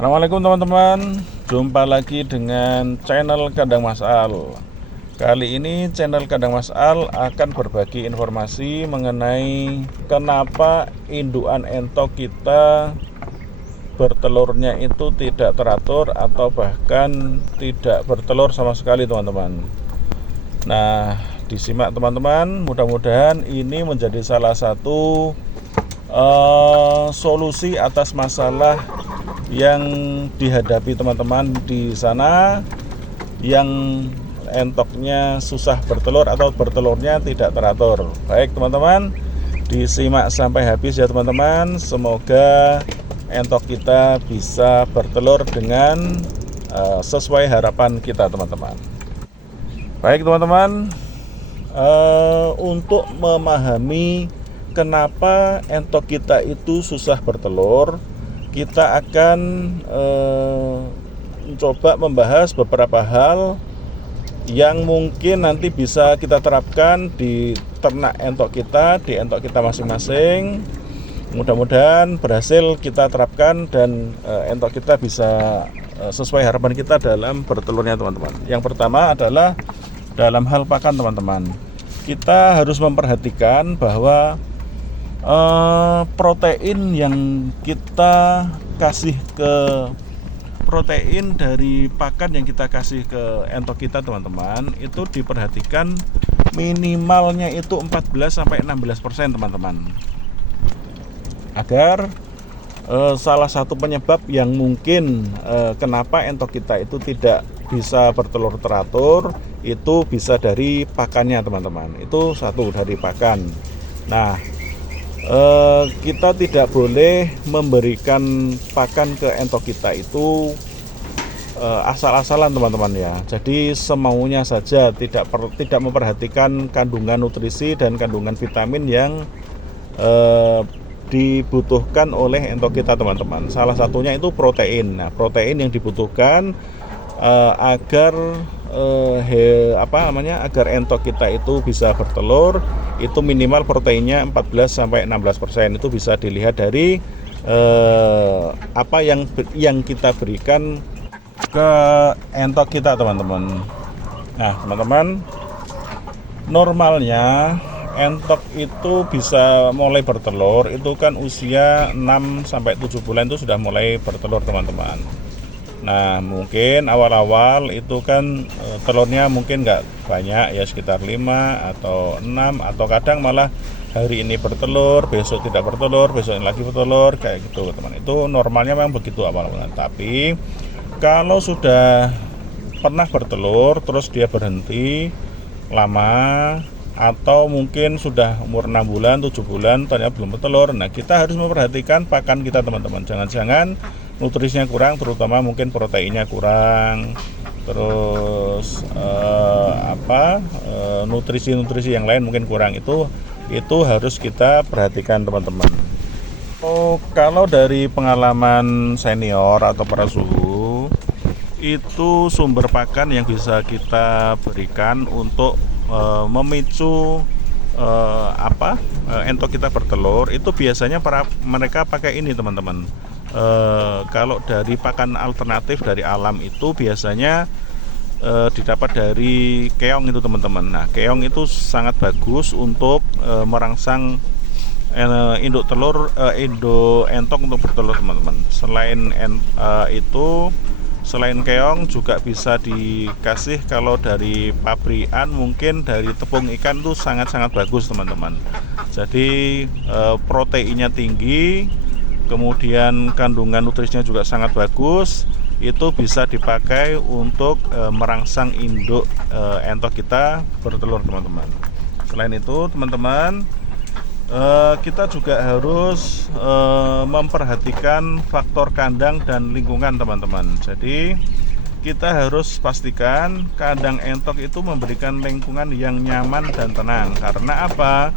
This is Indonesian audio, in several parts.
Assalamualaikum teman-teman, jumpa lagi dengan channel Kandang Mas Al. Kali ini channel Kandang Mas Al akan berbagi informasi mengenai kenapa indukan entok kita bertelurnya itu tidak teratur atau bahkan tidak bertelur sama sekali teman-teman. Nah, disimak teman-teman, mudah-mudahan ini menjadi salah satu solusi atas masalah yang dihadapi teman-teman di sana yang entoknya susah bertelur atau bertelurnya tidak teratur. Baik teman-teman, disimak sampai habis ya teman-teman. Semoga entok kita bisa bertelur dengan sesuai harapan kita teman-teman. Baik teman-teman, untuk memahami kenapa entok kita itu susah bertelur, kita akan mencoba membahas beberapa hal yang mungkin nanti bisa kita terapkan di ternak entok kita, di entok kita masing-masing. Mudah-mudahan berhasil kita terapkan dan entok kita bisa sesuai harapan kita dalam bertelurnya teman-teman. Yang pertama adalah dalam hal pakan teman-teman. Kita harus memperhatikan bahwa protein yang kita kasih ke protein dari pakan yang kita kasih ke entok kita teman-teman, itu diperhatikan minimalnya itu 14-16% teman-teman, agar salah satu penyebab yang mungkin kenapa entok kita itu tidak bisa bertelur teratur itu bisa dari pakannya teman-teman. Itu satu, dari pakan. Nah, kita tidak boleh memberikan pakan ke entok kita itu asal-asalan teman-teman ya. Jadi semaunya saja, tidak memperhatikan kandungan nutrisi dan kandungan vitamin yang dibutuhkan oleh entok kita teman-teman. Salah satunya itu protein. Nah, protein yang dibutuhkan agar agar entok kita itu bisa bertelur, itu minimal proteinnya 14-16%. Itu bisa dilihat dari apa yang kita berikan ke entok kita teman-teman. Nah teman-teman, normalnya entok itu bisa mulai bertelur itu kan usia 6-7 bulan itu sudah mulai bertelur teman-teman. Nah mungkin awal-awal itu kan telurnya mungkin nggak banyak ya, sekitar 5 atau 6, atau kadang malah hari ini bertelur, besok tidak bertelur, besok lagi bertelur, kayak gitu teman. Itu normalnya memang begitu awal-awal. Tapi kalau sudah pernah bertelur terus dia berhenti lama, atau mungkin sudah umur 6 bulan, 7 bulan ternyata belum bertelur, nah kita harus memperhatikan pakan kita teman-teman. Jangan-jangan nutrisinya kurang, terutama mungkin proteinnya kurang, terus nutrisi-nutrisi yang lain mungkin kurang. Itu harus kita perhatikan teman-teman. Kalau dari pengalaman senior atau para suhu, itu sumber pakan yang bisa kita berikan untuk memicu entok kita bertelur itu biasanya mereka pakai ini teman-teman. Kalau dari pakan alternatif dari alam itu biasanya didapat dari keong itu teman-teman. Nah keong itu sangat bagus untuk merangsang induk entok untuk bertelur teman-teman. Selain keong juga bisa dikasih, kalau dari pabrikan mungkin dari tepung ikan itu sangat-sangat bagus teman-teman. Jadi proteinnya tinggi, kemudian kandungan nutrisinya juga sangat bagus. Itu bisa dipakai untuk merangsang induk entok kita bertelur teman-teman. Selain itu teman-teman, kita juga harus memperhatikan faktor kandang dan lingkungan teman-teman. Jadi kita harus pastikan kandang entok itu memberikan lingkungan yang nyaman dan tenang. Karena apa?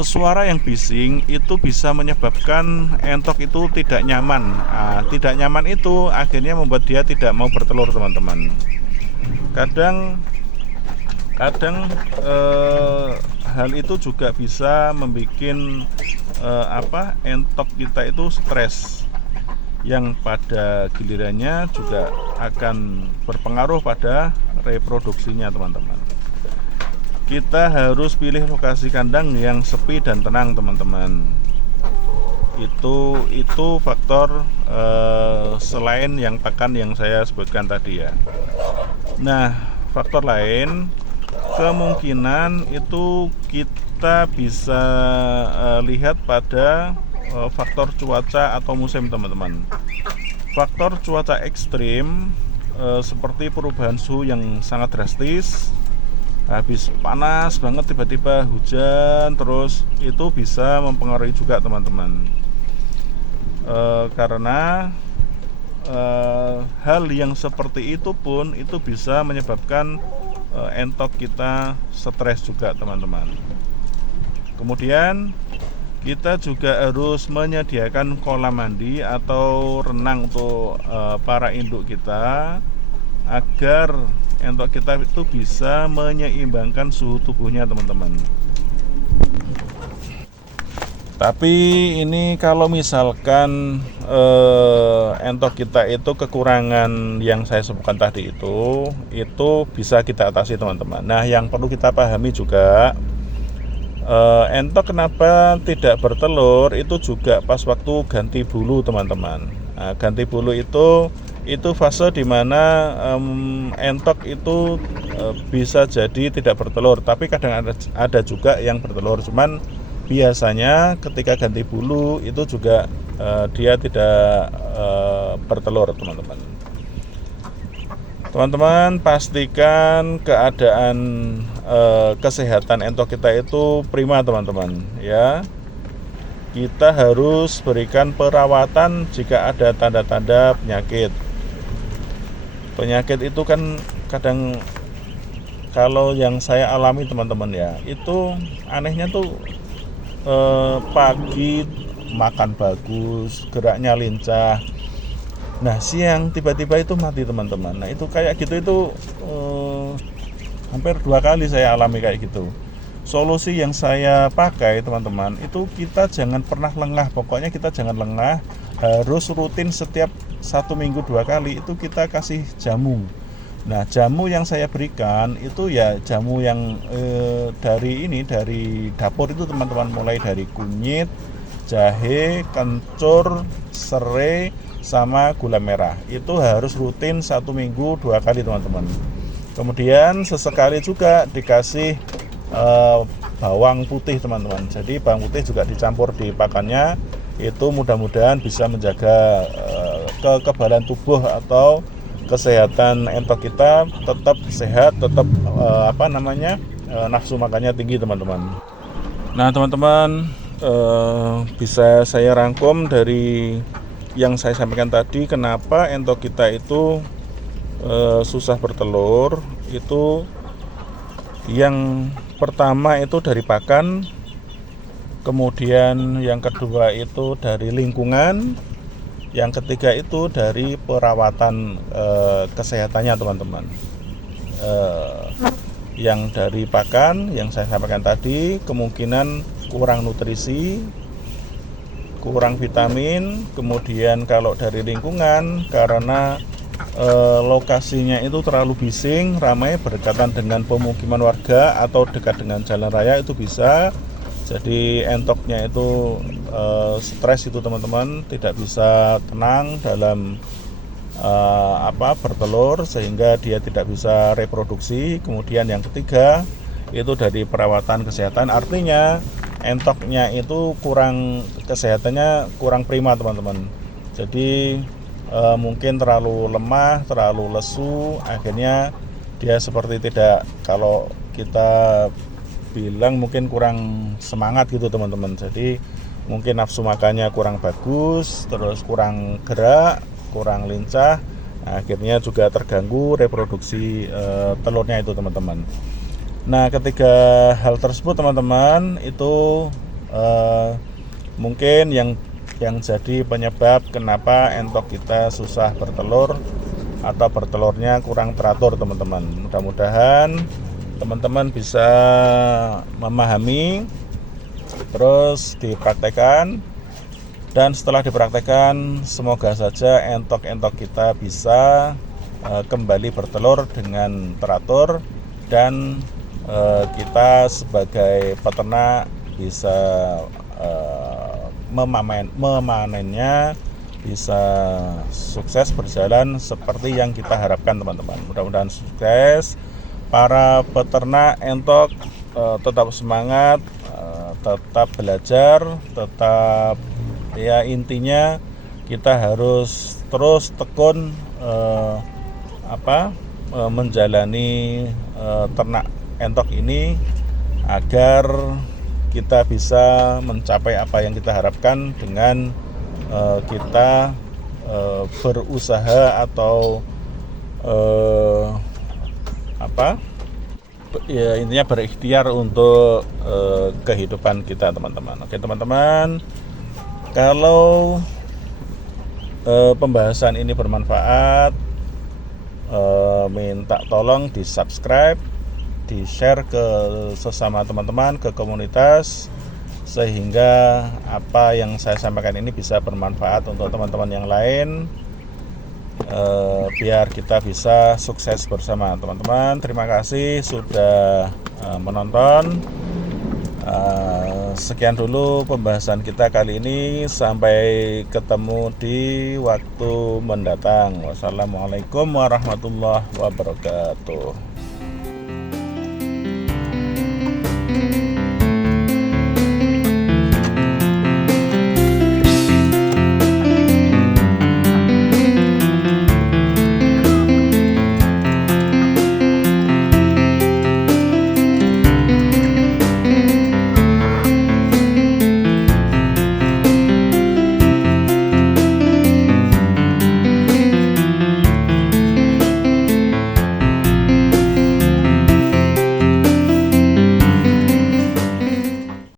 Suara yang bising itu bisa menyebabkan entok itu tidak nyaman. Tidak nyaman itu akhirnya membuat dia tidak mau bertelur teman-teman. Kadang hal itu juga bisa membuat entok kita itu stres. yang pada gilirannya juga akan berpengaruh pada reproduksinya teman-teman. Kita harus pilih lokasi kandang yang sepi dan tenang teman-teman. Itu faktor selain yang pakan yang saya sebutkan tadi ya. Nah, faktor lain kemungkinan itu kita bisa lihat pada faktor cuaca atau musim teman-teman. Faktor cuaca ekstrim seperti perubahan suhu yang sangat drastis, habis panas banget tiba-tiba hujan terus, itu bisa mempengaruhi juga teman-teman. Karena hal yang seperti itu pun itu bisa menyebabkan entok kita stres juga teman-teman. Kemudian kita juga harus menyediakan kolam mandi atau renang untuk para induk kita agar entok kita itu bisa menyeimbangkan suhu tubuhnya teman-teman. Tapi ini kalau misalkan entok kita itu kekurangan yang saya sebutkan tadi itu bisa kita atasi teman-teman. Nah, yang perlu kita pahami juga, entok kenapa tidak bertelur itu juga pas waktu ganti bulu teman-teman. Nah, ganti bulu itu fase dimana entok itu bisa jadi tidak bertelur, tapi kadang ada juga yang bertelur. Cuman biasanya ketika ganti bulu itu juga dia tidak bertelur teman-teman. Teman-teman pastikan keadaan kesehatan entok kita itu prima teman-teman ya. Kita harus berikan perawatan jika ada tanda-tanda penyakit. Penyakit itu kan kadang, kalau yang saya alami teman-teman ya, itu anehnya tuh pagi makan bagus, geraknya lincah. Nah, siang tiba-tiba itu mati teman-teman. Nah, itu kayak gitu itu hampir 2 kali saya alami kayak gitu. Solusi yang saya pakai teman-teman, itu kita jangan pernah lengah. Pokoknya kita jangan lengah, harus rutin setiap 1 minggu 2 kali itu kita kasih jamu. Nah, jamu yang saya berikan itu ya jamu yang dari dapur itu teman-teman, mulai dari kunyit, jahe, kencur, serai, sama gula merah. Itu harus rutin 1 minggu 2 kali teman-teman. Kemudian sesekali juga dikasih bawang putih teman-teman. Jadi bawang putih juga dicampur di pakannya, itu mudah-mudahan bisa menjaga kekebalan tubuh atau kesehatan entok kita tetap sehat, tetap nafsu makannya tinggi teman-teman. Nah teman-teman, bisa saya rangkum dari yang saya sampaikan tadi, kenapa entok kita itu susah bertelur. Itu yang pertama itu dari pakan, kemudian yang kedua itu dari lingkungan, yang ketiga itu dari perawatan kesehatannya teman-teman. Yang dari pakan yang saya sampaikan tadi, kemungkinan kurang nutrisi, kurang vitamin. Kemudian kalau dari lingkungan, karena lokasinya itu terlalu bising, ramai, berdekatan dengan pemukiman warga atau dekat dengan jalan raya, itu bisa jadi entoknya itu stres itu teman-teman, tidak bisa tenang dalam bertelur, sehingga dia tidak bisa reproduksi. Kemudian yang ketiga itu dari perawatan kesehatan, artinya entoknya itu kesehatannya kurang prima teman-teman. Jadi mungkin terlalu lemah, terlalu lesu, akhirnya dia seperti tidak, kalau kita bilang mungkin kurang semangat gitu teman-teman. Jadi mungkin nafsu makannya kurang bagus, terus kurang gerak, kurang lincah, akhirnya juga terganggu reproduksi telurnya itu teman-teman. Nah, ketiga hal tersebut teman-teman itu mungkin yang jadi penyebab kenapa entok kita susah bertelur atau bertelurnya kurang teratur teman-teman. Mudah-mudahan teman-teman bisa memahami, terus dipraktekkan, Dan setelah dipraktekkan, semoga saja entok-entok kita bisa kembali bertelur dengan teratur, dan kita sebagai peternak bisa memanennya bisa sukses berjalan seperti yang kita harapkan, teman-teman. Mudah-mudahan sukses. Para peternak entok tetap semangat, tetap belajar, tetap, ya intinya kita harus terus tekun menjalani ternak entok ini agar kita bisa mencapai apa yang kita harapkan dengan kita berusaha atau ya intinya berikhtiar untuk kehidupan kita, teman-teman. Oke, teman-teman, kalau pembahasan ini bermanfaat, minta tolong di subscribe, di share ke sesama teman-teman, ke komunitas, sehingga apa yang saya sampaikan ini bisa bermanfaat untuk teman-teman yang lain, biar kita bisa sukses bersama, teman-teman. Terima kasih sudah menonton. Sekian dulu pembahasan kita kali ini. Sampai ketemu di waktu mendatang. Wassalamualaikum warahmatullahi wabarakatuh.